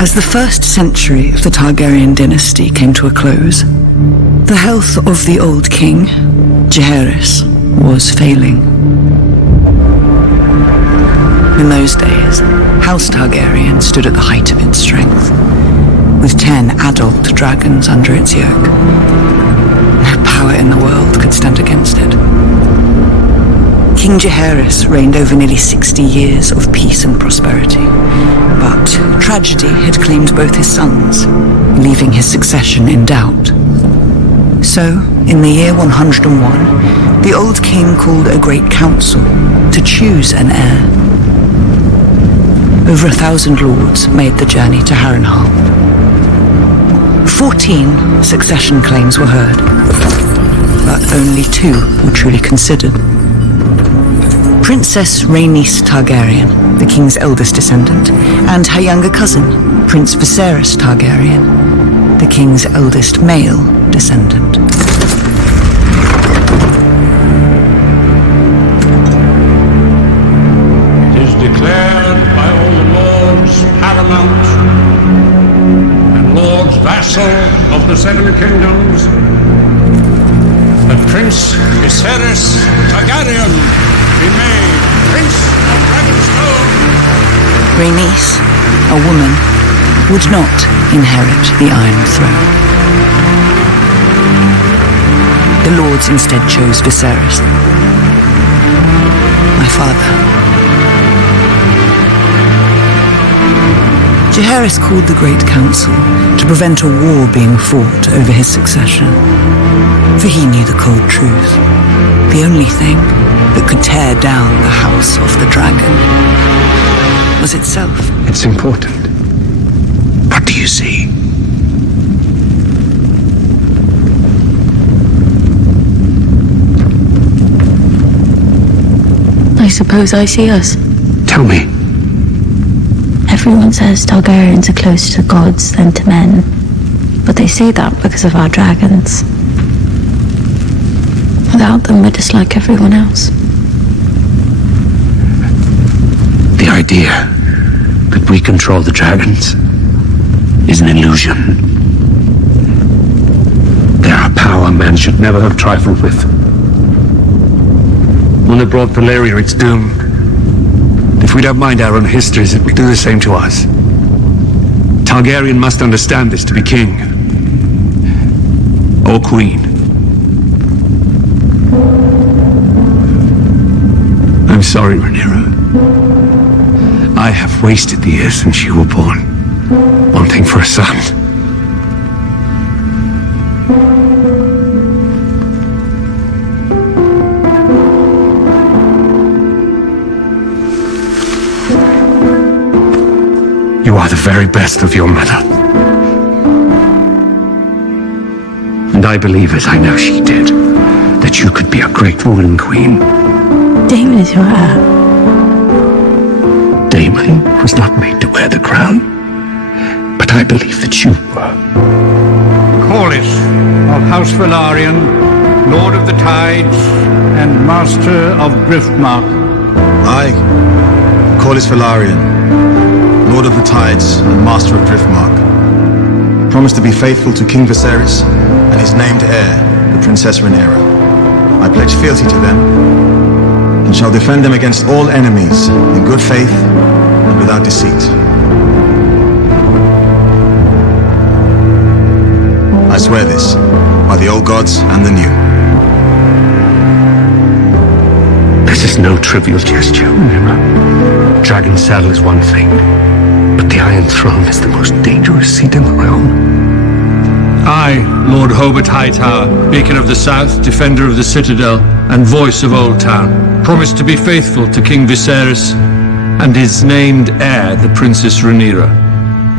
As the first century of the Targaryen dynasty came to a close, the health of the old king, Jaehery, was failing. In those days, House Targaryen stood at the height of its strength, with 10 adult dragons under its yoke. No power in the world could stand against it. King Jaehaerys reigned over nearly 60 years of peace and prosperity, but tragedy had claimed both his sons, leaving his succession in doubt. So, in the year 101, the old king called a great council to choose an heir. Over 1,000 lords made the journey to Harrenhal. 14 succession claims were heard, but only 2 were truly considered. Princess Rhaenys Targaryen, the king's eldest descendant, and her younger cousin, Prince Viserys Targaryen, the king's eldest male descendant. It is declared by all the lords paramount and lords vassal of the 7 kingdoms that Prince Viserys Targaryen be made Prince of Dragonstone. Rhaenys, a woman, would not inherit the Iron Throne. The lords instead chose Viserys, my father. Jaehaerys called the Great Council to prevent a war being fought over his succession, for he knew the cold truth. The only thing that could tear down the House of the Dragon was itself. It's important. What do you see? I suppose I see us. Tell me. Everyone says Targaryens are closer to gods than to men, but they say that because of our dragons. Without them, we're just like everyone else. The idea that we control the dragons is an illusion. They are a power man should never have trifled with. When it brought Valyria its doom, if we don't mind our own histories, it will do the same to us. Targaryen must understand this to be king. Or queen. I'm sorry, Rhaenyra. I have wasted the years since you were born, wanting for a son. You are the very best of your mother. And I believe, as I know she did, that you could be a great ruling queen. Daemon is your heir. Daemon was not made to wear the crown, but I believe that you were. Corlys of House Velaryon, Lord of the Tides, and Master of Driftmark. I, Corlys Velaryon, Lord of the Tides and Master of Driftmark, promise to be faithful to King Viserys and his named heir, the Princess Rhaenyra. I pledge fealty to them and shall defend them against all enemies in good faith and without deceit. I swear this by the old gods and the new. This is no trivial gesture, Rhaenyra. Dragon's saddle is one thing, but the Iron Throne is the most dangerous seat in the realm. I, Lord Hobart Hightower, Beacon of the South, Defender of the Citadel, and Voice of Old Town, promise to be faithful to King Viserys and his named heir, the Princess Rhaenyra.